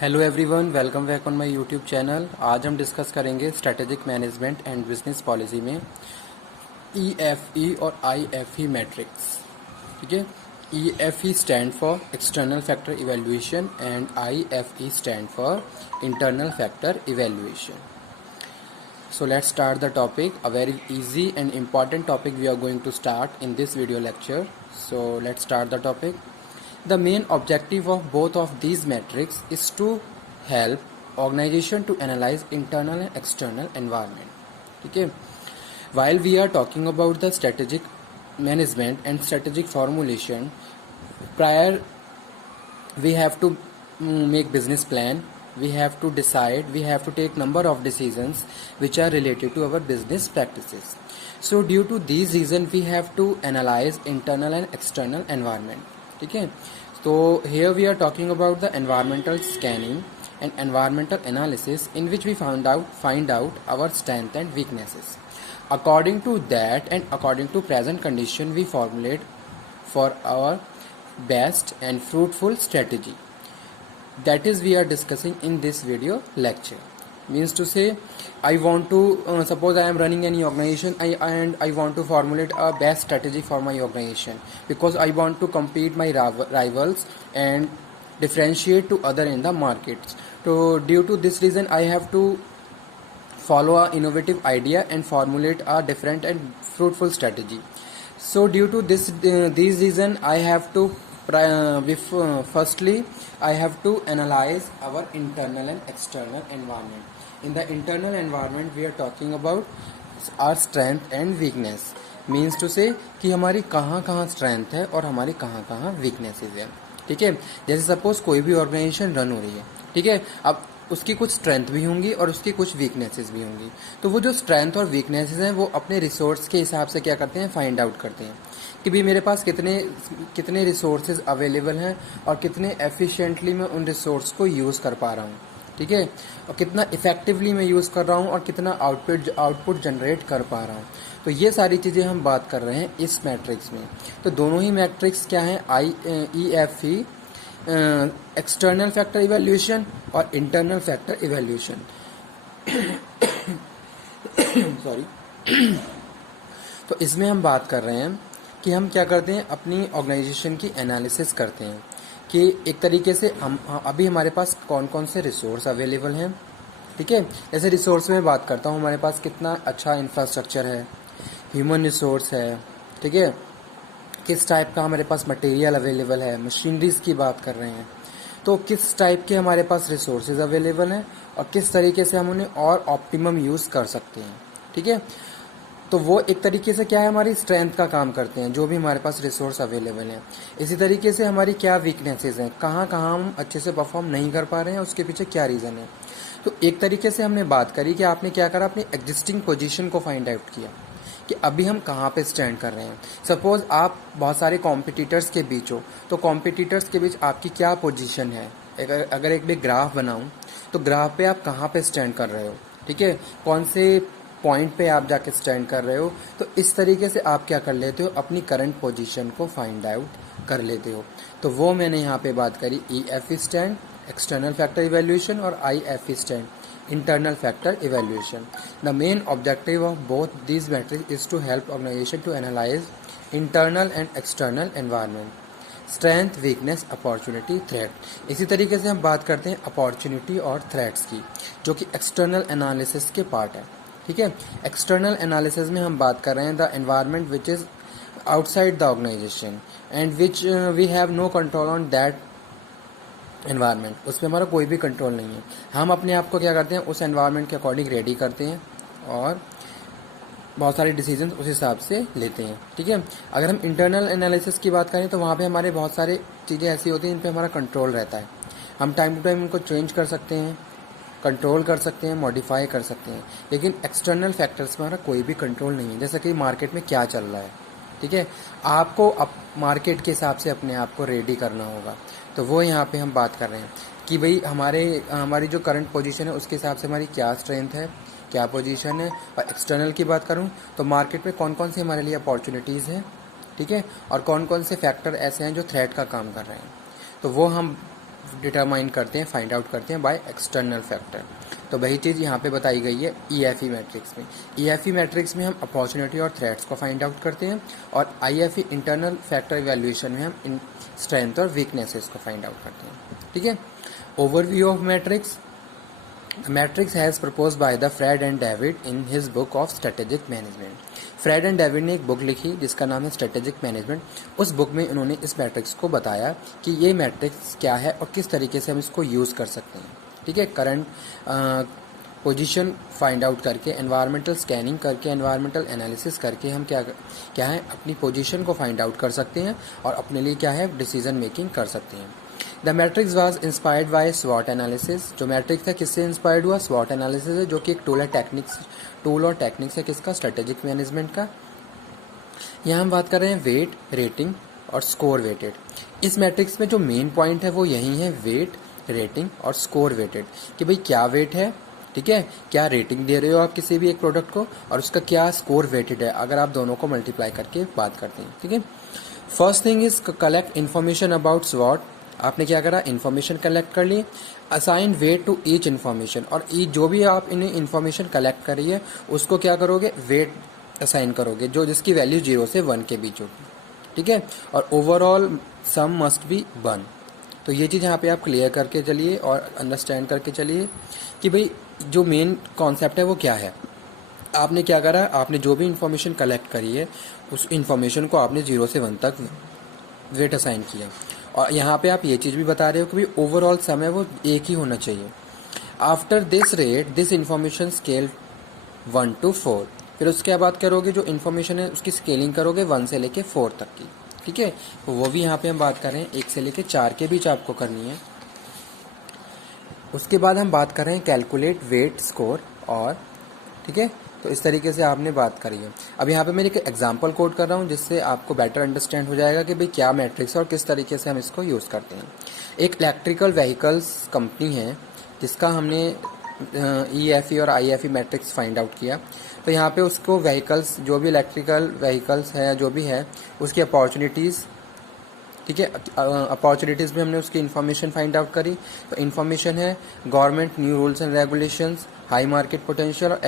Hello everyone, welcome back on my YouTube channel. आज हम discuss करेंगे strategic management and business policy में EFE और IFE मैट्रिक्स। ठीक है, EFE stand for external factor evaluation and IFE stand for internal factor evaluation. So let's start the topic. A very easy and important topic we are going to start in this video lecture. So let's start the topic. The main objective of both of these metrics is to help organization to analyze internal and external environment. Okay. While we are talking about the strategic management and strategic formulation, prior we have to make business plan, we have to decide, we have to take number of decisions which are related to our business practices. So due to these reasons we have to analyze internal and external environment. Okay, so here we are talking about the environmental scanning and environmental analysis, in which we find out our strength and weaknesses. According to that and according to present condition, we formulate for our best and fruitful strategy. That is we are discussing in this video lecture. Means to say, I want to suppose I am running any organization, and I want to formulate a best strategy for my organization, because I want to compete my rivals and differentiate to other in the markets. So due to this reason I have to follow a innovative idea and formulate a different and fruitful strategy. So due to these reason I have to firstly I have to analyze our internal and external environment. In the internal environment we are talking about our strength and weakness. Means to say कि हमारी कहाँ कहाँ strength है और हमारी कहाँ कहाँ weaknesses है. ठीक है, जैसे सपोज कोई भी ऑर्गेनाइजेशन रन हो रही है, ठीक है, अब उसकी कुछ स्ट्रेंथ भी होंगी और उसकी कुछ वीकनेसेस भी होंगी. तो वो जो स्ट्रेंथ और वीकनेसेस हैं वो अपने रिसोर्स के हिसाब से क्या करते हैं, फाइंड आउट करते हैं कि भाई मेरे पास कितने रिसोर्सेज अवेलेबल हैं और कितने एफिशिएंटली मैं उन रिसोर्स को यूज़ कर पा रहा हूँ. ठीक है, और कितना इफेक्टिवली मैं यूज़ कर रहा हूँ और कितना आउटपुट जनरेट कर पा रहा हूँ. तो ये सारी चीज़ें हम बात कर रहे हैं इस मैट्रिक्स में. तो दोनों ही मैट्रिक्स क्या हैं, EFE एक्सटर्नल फैक्टर इवैल्यूएशन और इंटरनल फैक्टर इवैल्यूएशन. सॉरी. तो इसमें हम बात कर रहे हैं कि हम क्या करते हैं, अपनी ऑर्गेनाइजेशन की एनालिसिस करते हैं कि एक तरीके से हम अभी हमारे पास कौन कौन से रिसोर्स अवेलेबल हैं. ठीक है, जैसे रिसोर्स में बात करता हूँ, हमारे पास कितना अच्छा इंफ्रास्ट्रक्चर है, ह्यूमन रिसोर्स है. ठीक है, किस टाइप का हमारे पास मटेरियल अवेलेबल है, मशीनरीज की बात कर रहे हैं, तो किस टाइप के हमारे पास रिसोर्सेज अवेलेबल हैं और किस तरीके से हम उन्हें और ऑप्टिमम यूज़ कर सकते हैं. ठीक है, तो वो एक तरीके से क्या है, हमारी स्ट्रेंथ का काम करते हैं जो भी हमारे पास रिसोर्स अवेलेबल हैं. इसी तरीके से हमारी क्या वीकनेसेस हैं, कहाँ कहाँ हम अच्छे से परफॉर्म नहीं कर पा रहे हैं, उसके पीछे क्या रीज़न है. तो एक तरीके से हमने बात करी कि आपने क्या करा, अपनी एग्जिस्टिंग पोजीशन को फाइंड आउट किया कि अभी हम कहाँ पे स्टैंड कर रहे हैं. सपोज आप बहुत सारे कॉम्पिटिटर्स के बीच हो, तो कॉम्पिटिटर्स के बीच आपकी क्या पोजीशन है. अगर एक भी ग्राफ बनाऊँ तो ग्राफ पे आप कहाँ पे स्टैंड कर रहे हो. ठीक है, कौन से पॉइंट पे आप जाके स्टैंड कर रहे हो. तो इस तरीके से आप क्या कर लेते हो, अपनी करंट पोजीशन को फाइंड आउट कर लेते हो. तो वो मैंने यहाँ पे बात करी, EFE stand external factor evaluation और IFE stand internal factor evaluation. The main objective of both these metrics is to help organization to analyze internal and external environment, strength, weakness, opportunity, threat. इसी तरीके से हम बात करते हैं opportunity और threats की, जो कि एक्सटर्नल एनालिसिस के पार्ट है. ठीक है, एक्सटर्नल एनालिसिस में हम बात कर रहे हैं the environment which is outside the organisation and which we have no control on that environment. उस पर हमारा कोई भी कंट्रोल नहीं है. हम अपने आप को क्या करते हैं, उस एनवायरनमेंट के अकॉर्डिंग रेडी करते हैं और बहुत सारे डिसीजन उस हिसाब से लेते हैं. ठीक है, अगर हम इंटरनल एनालिसिस की बात करें तो वहाँ पे हमारे बहुत सारे चीज़ें ऐसी होती हैं जिन पे हमारा कंट्रोल रहता है. हम टाइम टू टाइम उनको चेंज कर सकते हैं, कंट्रोल कर सकते हैं, मॉडिफाई कर सकते हैं. लेकिन एक्सटर्नल फैक्टर्स में हमारा कोई भी कंट्रोल नहीं है. जैसे कि मार्केट में क्या चल रहा है, ठीक है, आपको मार्केट के हिसाब से अपने आप को रेडी करना होगा. तो वो यहाँ पे हम बात कर रहे हैं कि भाई हमारी जो करंट पोजीशन है उसके हिसाब से हमारी क्या स्ट्रेंथ है, क्या पोजीशन है. और एक्सटर्नल की बात करूँ तो मार्केट में कौन कौन सी हमारे लिए अपॉर्चुनिटीज़ हैं, ठीक है, और कौन कौन से फैक्टर ऐसे हैं जो थ्रेट का काम कर रहे हैं. तो वो हम डिटरमाइन करते हैं, फाइंड आउट करते हैं बाय एक्सटर्नल फैक्टर। तो वही चीज़ यहाँ पे बताई गई है EFE मैट्रिक्स में। EFE मैट्रिक्स में हम अपॉर्चुनिटी और थ्रेट्स को फाइंड आउट करते हैं, और IFE इंटरनल फैक्टर इवैल्यूएशन में हम इन स्ट्रेंथ और वीकनेसेस को फाइंड आउट करते हैं। ठीक है, overview of matrix. Matrix has proposed by the Fred and David in his book of strategic management. Fred and David ने एक बुक लिखी जिसका नाम है स्ट्रेटेजिक मैनेजमेंट। उस बुक में उन्होंने इस मैट्रिक्स को बताया कि ये मैट्रिक्स क्या है और किस तरीके से हम इसको यूज़ कर सकते हैं। ठीक है, करंट पोजीशन फाइंड आउट करके, एनवायरमेंटल स्कैनिंग करके, एनवायरमेंटल एनालिसिस करके हम क्या है अपनी पोजीशन को फाइंड आउट कर सकते हैं और अपने लिए क्या है डिसीजन मेकिंग कर सकते हैं। The matrix was inspired by स्वॉट एनालिसिस। जो मैट्रिक्स है किससे इंस्पायर्ड हुआ? स्वॉट एनालिसिस है, जो कि एक टूल और टेक्निक्स है किसका? स्ट्रेटेजिक मैनेजमेंट का। यहाँ हम बात कर रहे हैं वेट, रेटिंग और स्कोर वेटेड। इस मैट्रिक्स में जो मेन पॉइंट है वो यही है, वेट, रेटिंग और स्कोर वेटेड, कि भाई क्या वेट है, ठीक है, क्या रेटिंग दे रहे हो आप किसी भी एक प्रोडक्ट को, और उसका क्या स्कोर वेटेड है अगर आप दोनों को मल्टीप्लाई करके बात करते हैं। ठीक है, first thing is collect information about स्वॉट। आपने क्या करा? इन्फॉर्मेशन कलेक्ट कर ली। Assign weight to each information, और जो भी आप इन्हें इन्फॉर्मेशन कलेक्ट करी है उसको क्या करोगे? वेट असाइन करोगे, जो जिसकी वैल्यू 0 से 1 के बीच होगी। ठीक है, और ओवरऑल सम मस्ट बी 1। तो ये चीज़ यहाँ पे आप क्लियर करके चलिए और अंडरस्टैंड करके चलिए कि भाई जो मेन कॉन्सेप्ट है वो क्या है। आपने क्या करा? आपने जो भी इन्फॉर्मेशन कलेक्ट करी है उस इन्फॉर्मेशन को आपने 0 से 1 तक वेट असाइन किया, और यहाँ पे आप ये चीज़ भी बता रहे हो कि भाई ओवरऑल सम है वो एक ही होना चाहिए। After this rate this information scale 1 to 4। फिर उसके बाद करोगे जो इन्फॉर्मेशन है उसकी स्केलिंग करोगे 1 से लेके 4 तक की। ठीक है, तो वो भी यहाँ पे हम बात कर रहे हैं 1 से लेके 4 के बीच आपको करनी है। उसके बाद हम बात कर रहे हैं कैलकुलेट वेट, स्कोर और, ठीक है, तो इस तरीके से आपने बात करी है। अब यहाँ पे मैं एक एग्जांपल कोड कर रहा हूँ जिससे आपको बेटर अंडरस्टैंड हो जाएगा कि भाई क्या मैट्रिक्स है और किस तरीके से हम इसको यूज़ करते हैं। एक इलेक्ट्रिकल व्हीकल्स कंपनी है जिसका हमने EFE और IFE मैट्रिक्स फाइंड आउट किया। तो यहाँ पे उसको व्हीकल्स, जो भी इलेक्ट्रिकल व्हीकल्स है जो भी है उसकी अपॉर्चुनिटीज़, ठीक है, अपॉर्चुनिटीज़ में हमने उसकी इन्फॉर्मेशन फाइंड आउट करी। तो इन्फॉर्मेशन है government new rules and regulations, high market potential और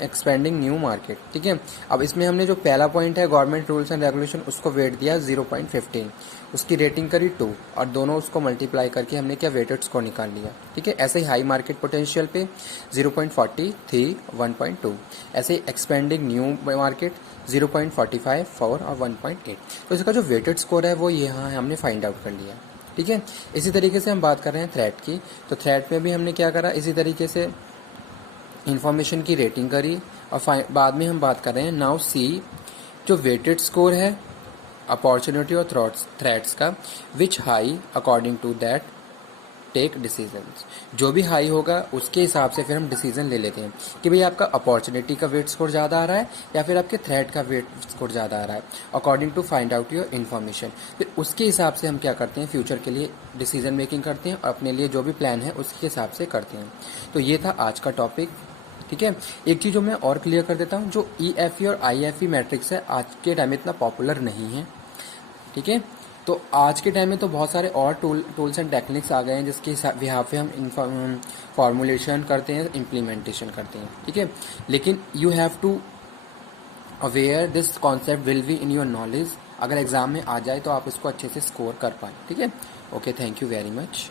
एक्सपेंडिंग न्यू मार्केट। ठीक है, अब इसमें हमने जो पहला पॉइंट है गवर्नमेंट रूल्स एंड रेगुलेशन उसको वेट दिया 0.15, उसकी रेटिंग करी 2, और दोनों उसको मल्टीप्लाई करके हमने क्या वेटेड स्कोर निकाल लिया। ठीक है, ऐसे ही हाई मार्केट पोटेंशियल पे 0.43, 1.2, ऐसे ही एक्सपेंडिंग न्यू मार्केट 0.45, 4 और 1.8। तो इसका जो वेटेड स्कोर है वो यहाँ हमने फाइंड आउट कर लिया। ठीक है, इसी तरीके से हम बात कर रहे हैं थ्रेट की। तो थ्रेट में भी हमने क्या करा? इसी तरीके से इन्फॉर्मेशन की रेटिंग करी, और बाद में हम बात कर रहे हैं नाउ सी जो वेटेड स्कोर है अपॉर्चुनिटी और थ्रेट्स का, which high according to that take decisions. जो भी हाई होगा उसके हिसाब से फिर हम डिसीजन ले लेते हैं कि भाई आपका अपॉर्चुनिटी का वेट स्कोर ज़्यादा आ रहा है या फिर आपके थ्रेट का वेट स्कोर ज़्यादा आ रहा है, according to find out your information. फिर उसके हिसाब से हम क्या करते हैं? फ्यूचर के लिए डिसीजन मेकिंग करते हैं और अपने लिए जो भी प्लान है उसके हिसाब से करते हैं। तो ये था आज का टॉपिक। ठीक है, एक चीज़ जो मैं और क्लियर कर देता हूँ, जो EFE और IFE मैट्रिक्स है आज के टाइम में इतना पॉपुलर नहीं है। ठीक है, तो आज के टाइम में तो बहुत सारे और टूल्स एंड टेक्निक्स आ गए हैं जिसके बिहाफ पे हम फॉर्मुलेशन करते हैं, इम्प्लीमेंटेशन करते हैं। ठीक है, लेकिन you have to aware this concept will be in your knowledge. अगर एग्जाम में आ जाए तो आप इसको अच्छे से स्कोर कर पाए। ठीक है, okay, thank you very much.